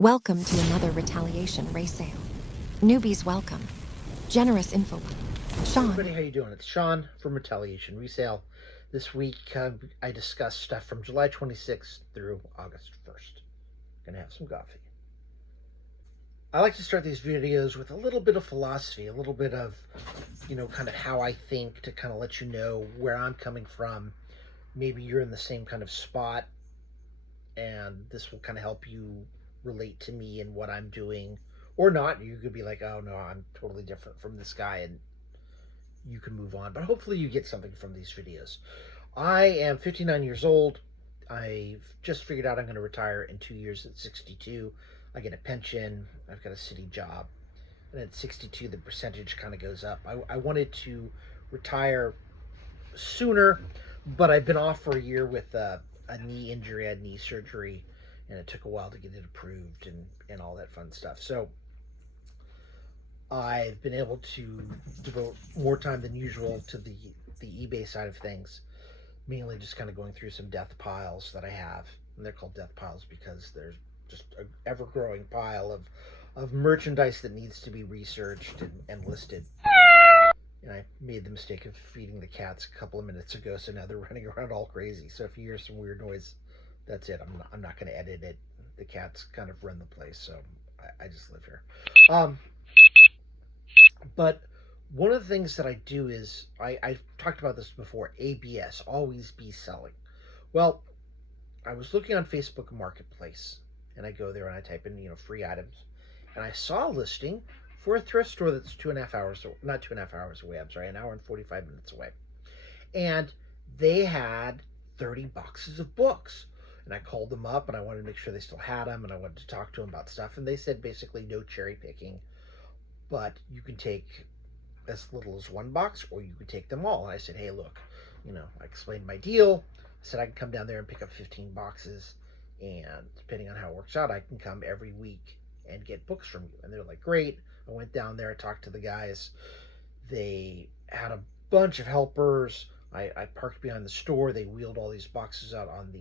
Welcome to another retaliation race sale. Newbies welcome. Generous info. Sean. Everybody, how you doing? It's Sean from Retaliation Resale. This week, I discussed stuff from July 26th through August 1st. Gonna have some coffee. I like to start these videos with a little bit of philosophy, a little bit of, kind of how I think, to kind of let you know where I'm coming from. Maybe you're in the same kind of spot, and this will kind of help you relate to me and what I'm doing, or not. You could be like, oh no, I'm totally different from this guy, and you can move on. But hopefully you get something from these videos. I am 59 years old. I've just figured out I'm going to retire in 2 years at 62. I get a pension. I've got a city job. And at 62, the percentage kind of goes up. I wanted to retire sooner, but I've been off for a year with a knee injury. I had knee surgery, and it took a while to get it approved and all that fun stuff. So I've been able to devote more time than usual to the eBay side of things, mainly just kind of going through some death piles that I have. And they're called death piles because there's just an ever-growing pile of merchandise that needs to be researched and listed. And I made the mistake of feeding the cats a couple of minutes ago, so now they're running around all crazy. So if you hear some weird noise, that's it. I'm not going to edit it. The cats kind of run the place, so I just live here. But one of the things that I do is, I've talked about this before, ABS, always be selling. Well, I was looking on Facebook Marketplace, and I go there and I type in, free items. And I saw a listing for a thrift store that's 2.5 hours, not 2.5 hours away, I'm sorry, an hour and 45 minutes away. And they had 30 boxes of books. And I called them up, and I wanted to make sure they still had them, and I wanted to talk to them about stuff. And they said basically no cherry picking, but you can take as little as one box, or you could take them all. And I said, hey, look, I explained my deal. I said I can come down there and pick up 15 boxes, and depending on how it works out, I can come every week and get books from you. And they're like, great. I went down there, I talked to the guys. They had a bunch of helpers. I parked behind the store. They wheeled all these boxes out on the,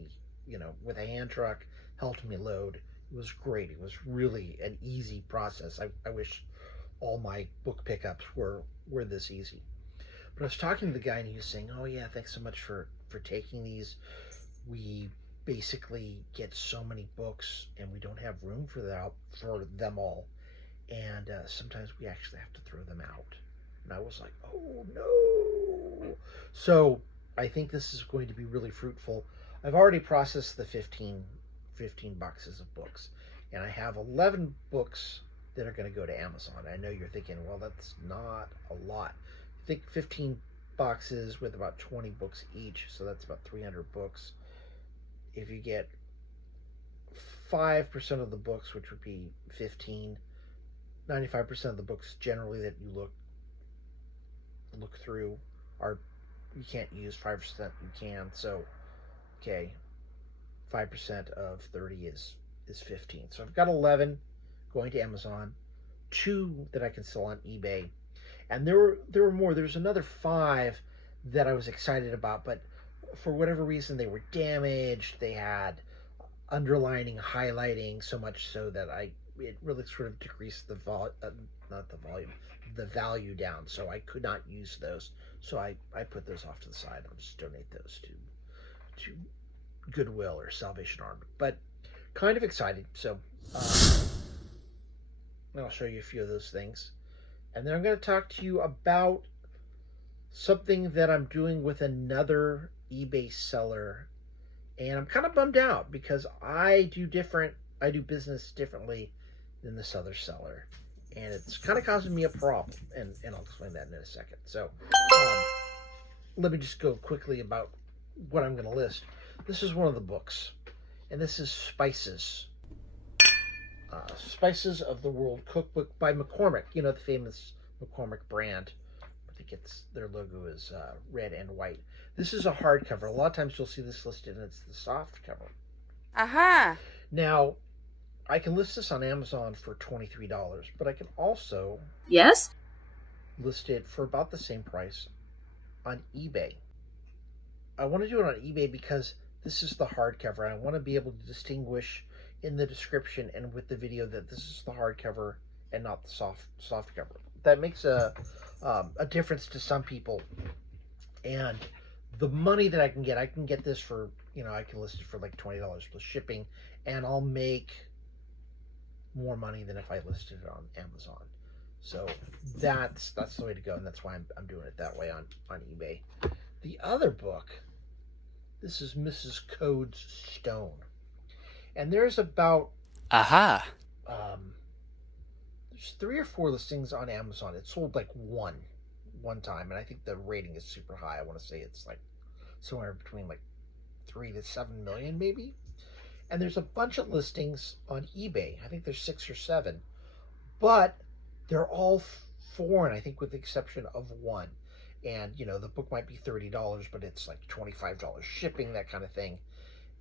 with a hand truck, helped me load. It was great. It was really an easy process. I wish all my book pickups were this easy. But I was talking to the guy, and he was saying, oh yeah, thanks so much for taking these. We basically get so many books, and we don't have room for them all. And sometimes we actually have to throw them out. And I was like, oh no. So I think this is going to be really fruitful. I've already processed the 15 boxes of books, and I have 11 books that are going to go to Amazon. I know you're thinking, well, that's not a lot. I think 15 boxes with about 20 books each, so that's about 300 books. If you get 5% of the books, which would be 15, 95% of the books generally that you look through are, you can't use. 5% you can. So okay, 5% of 30 is 15. So I've got 11 going to Amazon, 2 that I can sell on eBay, and there were more. There's another 5 that I was excited about, but for whatever reason they were damaged. They had underlining, highlighting, so much so that it really sort of decreased the value down, so I could not use those. So I put those off to the side. I'll just donate those to Goodwill or Salvation Army. But kind of excited. So I'll show you a few of those things, and then I'm going to talk to you about something that I'm doing with another eBay seller. And I'm kind of bummed out because I do business differently than this other seller, and it's kind of causing me a problem, and I'll explain that in a second. So let me just go quickly about what I'm going to list. This is one of the books, and this is Spices. Spices of the World Cookbook by McCormick, the famous McCormick brand. I think their logo is red and white. This is a hardcover. A lot of times you'll see this listed, and it's the soft cover. Aha! Now, I can list this on Amazon for $23, but I can also list it for about the same price on eBay. I want to do it on eBay because this is the hardcover. I want to be able to distinguish in the description and with the video that this is the hardcover and not the soft cover. That makes a difference to some people. And the money that I can get this for, I can list it for like $20 plus shipping, and I'll make more money than if I listed it on Amazon. So that's the way to go, and that's why I'm doing it that way on eBay. The other book, this is Mrs. Code's Stone, and there's about there's 3 or 4 listings on Amazon. It sold like one time, and I think the rating is super high. I want to say it's like somewhere between like 3 to 7 million maybe. And there's a bunch of listings on eBay. I think there's 6 or 7, but they're all foreign, I think, with the exception of one. And the book might be $30, but it's like $25 shipping, that kind of thing.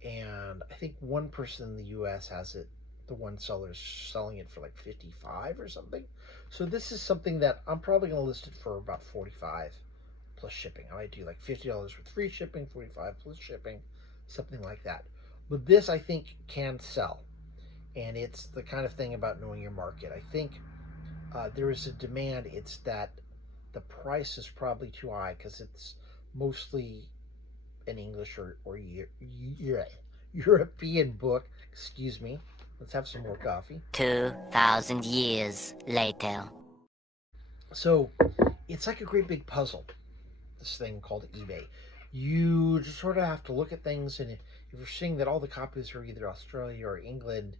And I think one person in the US has it. The one seller's selling it for like 55 or something. So this is something that I'm probably going to list it for about 45 plus shipping. I might do like $50 with free shipping, 45 plus shipping, something like that. But this, I think, can sell. And it's the kind of thing about knowing your market. I think there is a demand. It's that the price is probably too high because it's mostly an English or European book. Excuse me. Let's have some more coffee. 2,000 years later. So it's like a great big puzzle, this thing called eBay. You just sort of have to look at things, and if you're seeing that all the copies are either Australia or England,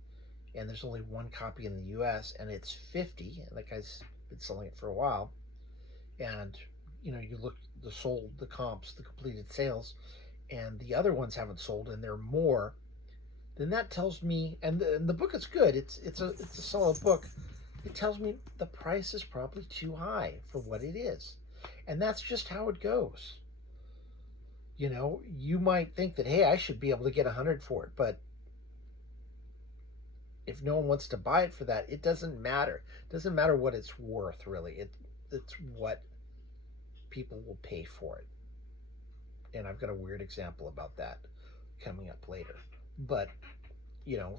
and there's only one copy in the US, and it's 50, and that guy's been selling it for a while, and you look the comps, the completed sales, and the other ones haven't sold, and they're more, then that tells me, and the book is good. It's a solid book. It tells me the price is probably too high for what it is, and that's just how it goes. You might think that, hey, I should be able to get 100 for it, but if no one wants to buy it for that, it doesn't matter. It doesn't matter what it's worth, really. It's what people will pay for it. And I've got a weird example about that coming up later. But,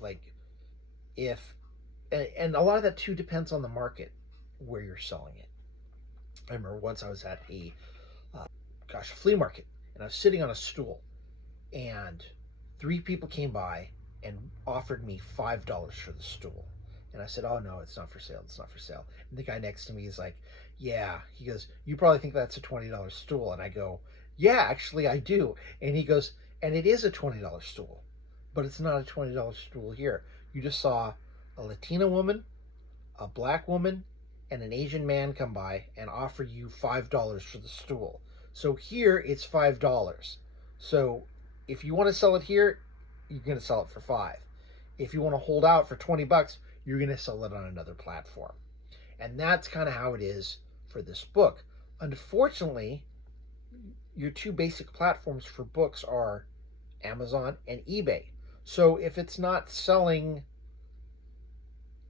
like if, and a lot of that too depends on the market where you're selling it. I remember once I was at a flea market, and I was sitting on a stool, and 3 people came by and offered me $5 for the stool. And I said, oh no, it's not for sale. It's not for sale. And the guy next to me is like, yeah. He goes, you probably think that's a $20 stool. And I go, yeah, actually I do. And he goes, and it is a $20 stool, but it's not a $20 stool here. You just saw a Latina woman, a black woman, and an Asian man come by and offer you $5 for the stool. So here it's $5. So if you want to sell it here, you're going to sell it for $5. If you want to hold out for $20, you're going to sell it on another platform. And that's kind of how it is for this book. Unfortunately, your 2 basic platforms for books are Amazon and eBay. So if it's not selling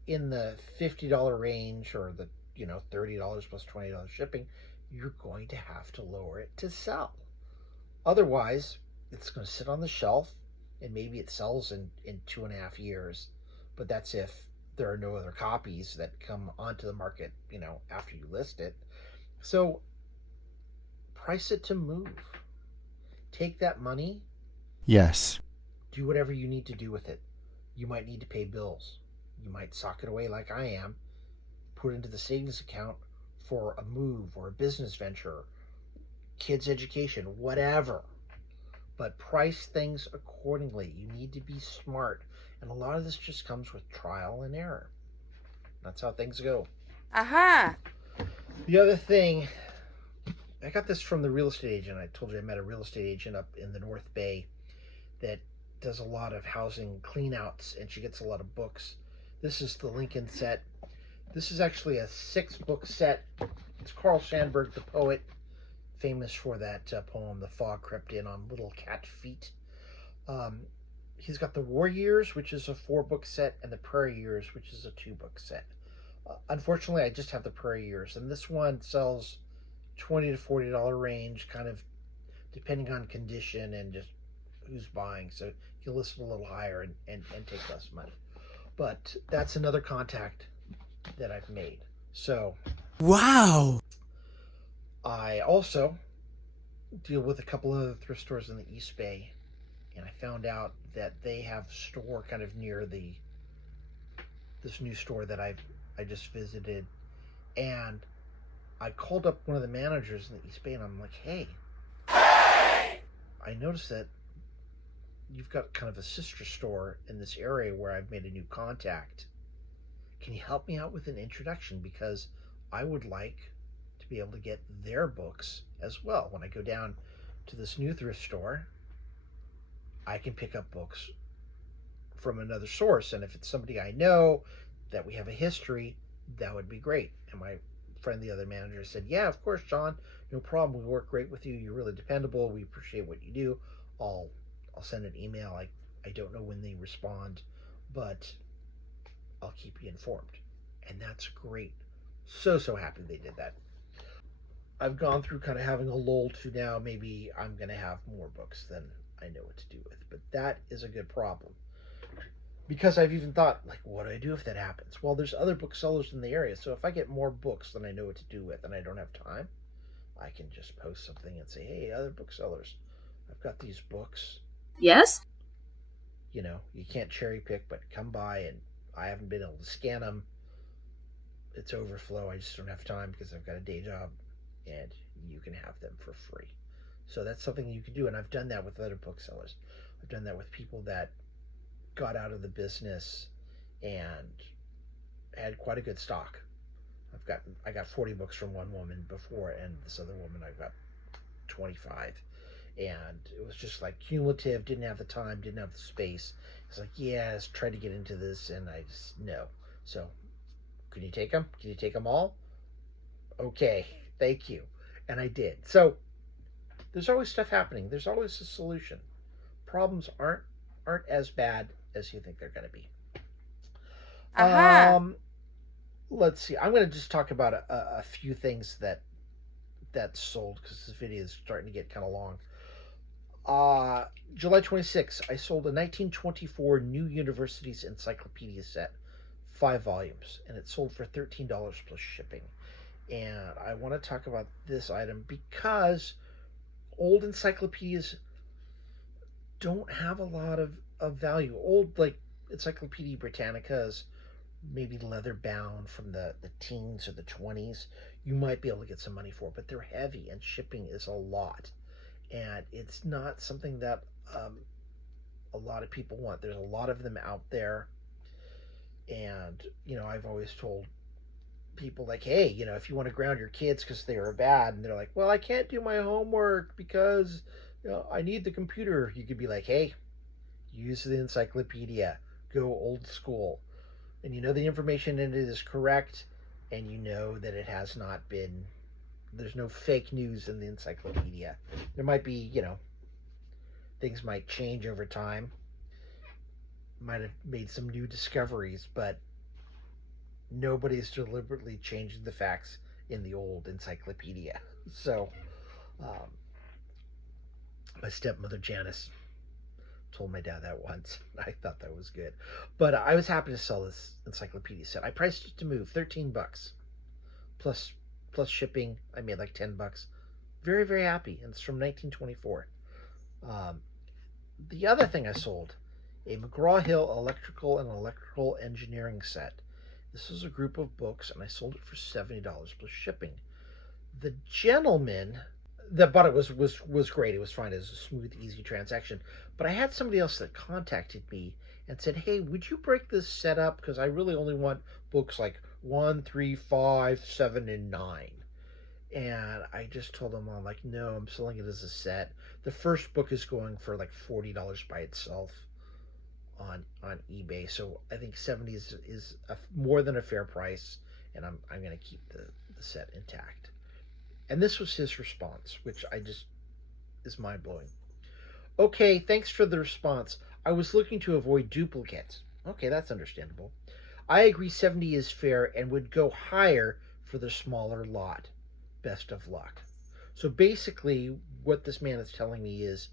in the $50 range, or the $30 plus $20 shipping, you're going to have to lower it to sell. Otherwise, it's going to sit on the shelf, and maybe it sells in 2.5 years, but that's if there are no other copies that come onto the market, after you list it. So price it to move. Take that money. Yes. Do whatever you need to do with it. You might need to pay bills. You might sock it away like I am, put into the savings account for a move or a business venture, kids' education, whatever. But price things accordingly. You need to be smart. And a lot of this just comes with trial and error. That's how things go. Aha! The other thing, I got this from the real estate agent. I told you I met a real estate agent up in the North Bay that does a lot of housing cleanouts, and she gets a lot of books. This is the Lincoln set. This is actually a 6-book set. It's Carl Sandburg, the poet, famous for that poem, The Fog Crept In on Little Cat Feet. He's got The War Years, which is a 4-book set, and The Prairie Years, which is a 2-book set. Unfortunately, I just have The Prairie Years, and this one sells $20 to $40 range, kind of depending on condition and just who's buying, so he'll list it a little higher and take less money. But that's another contact that I've made. So Wow. I also deal with a couple of thrift stores in the East Bay, and I found out that they have a store kind of near this new store that I just visited, and I called up one of the managers in the East Bay, and I'm like, hey, I noticed that you've got kind of a sister store in this area where I've made a new contact. Can you help me out with an introduction? Because I would like to be able to get their books as well. When I go down to this new thrift store, I can pick up books from another source. And if it's somebody I know that we have a history, that would be great. And my friend, the other manager, said, yeah, of course, John, no problem. We work great with you. You're really dependable. We appreciate what you do. I'll send an email. I don't know when they respond, but I'll keep you informed. And that's great. So happy they did that. I've gone through kind of having a lull to now maybe I'm going to have more books than I know what to do with. But that is a good problem. Because I've even thought, like, what do I do if that happens? Well, there's other booksellers in the area. So if I get more books than I know what to do with and I don't have time, I can just post something and say, hey, other booksellers, I've got these books. Yes? You know, you can't cherry pick, but come by, and I haven't been able to scan them. It's overflow. I just don't have time because I've got a day job, and you can have them for free. So that's something you can do, and I've done that with other booksellers. I've done that with people that got out of the business and had quite a good stock. I got 40 books from one woman before, and this other woman I got 25. And it was just like cumulative, didn't have the time, didn't have the space. It's like, yes, tried to get into this, and I just, no. So, can you take them? Can you take them all? Okay, thank you. And I did. So, there's always stuff happening. There's always a solution. Problems aren't as bad as you think they're going to be. Uh-huh. Let's see. I'm going to just talk about a few things that sold, because this video is starting to get kind of long. July 26th, I sold a 1924 New Universities Encyclopedia set, 5 volumes, and it sold for $13 plus shipping. And I want to talk about this item because old encyclopedias don't have a lot of value. Old, like, Encyclopedia Britannicas, maybe leather bound from the teens or the 20s, you might be able to get some money for, but they're heavy and shipping is a lot. And it's not something that a lot of people want. There's a lot of them out there. And, you know, I've always told people, like, hey, you know, if you want to ground your kids because they are bad, and they're like, well, I can't do my homework because, you know, I need the computer. You could be like, hey, use the encyclopedia. Go old school. And you know the information in it is correct, and you know that it has not been, there's no fake news in the encyclopedia. There might be, you know, things might change over time, might have made some new discoveries, but nobody's deliberately changing the facts in the old encyclopedia. So, my stepmother Janice told my dad that once. I thought that was good. But I was happy to sell this encyclopedia set. I priced it to move $13 plus shipping. I made like $10. Very, very happy. And it's from 1924. The other thing I sold, a McGraw-Hill electrical engineering set. This was a group of books, and I sold it for $70 plus shipping. The gentleman that bought it was great. It was fine. It was a smooth, easy transaction. But I had somebody else that contacted me and said, hey, would you break this set up? Because I really only want books like 1, 3, 5, 7, and 9. And I just told them, I'm like, no, I'm selling it as a set. The first book is going for like $40 by itself on eBay. So I think 70 is more than a fair price, and I'm going to keep the set intact. And this was his response, which is mind-blowing. Okay, thanks for the response. I was looking to avoid duplicates. Okay, that's understandable. I agree 70 is fair and would go higher for the smaller lot. Best of luck. So basically, what this man is telling me is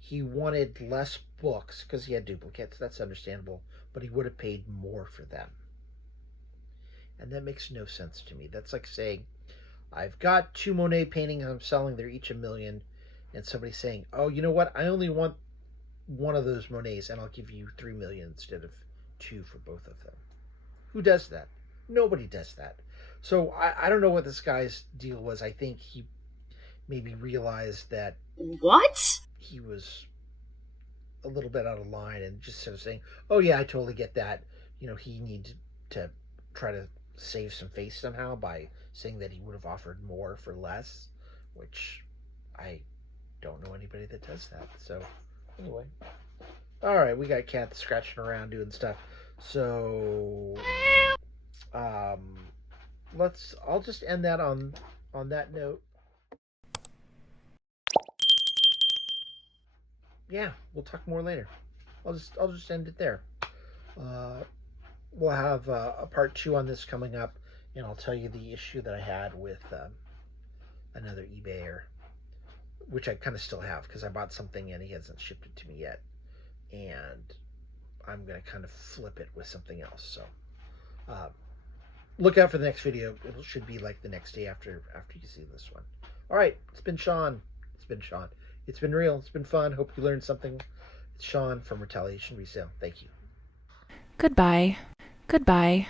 He wanted less books because he had duplicates. That's understandable, but he would have paid more for them. And that makes no sense to me. That's like saying, I've got 2 Monet paintings I'm selling, they're each $1 million, and somebody saying, oh, you know what, I only want one of those Monets and I'll give you 3 million instead of 2 for both of them. Who does that? Nobody does that. So I don't know what this guy's deal was. I think he maybe realized that What? he was a little bit out of line and just sort of saying, oh yeah, I totally get that. You know, he needed to try to save some face somehow by saying that he would have offered more for less, which I don't know anybody that does that. So anyway, all right, we got cats scratching around doing stuff. So I'll just end that on that note. Yeah, we'll talk more later. I'll just end it there. We'll have a part 2 on this coming up, and I'll tell you the issue that I had with another eBayer, which I kind of still have because I bought something and he hasn't shipped it to me yet, and I'm gonna kind of flip it with something else. So look out for the next video. It should be like the next day after you see this one. All right, it's been Sean. It's been real. It's been fun. Hope you learned something. It's Sean from Retaliation Resale. Thank you. Goodbye. Goodbye.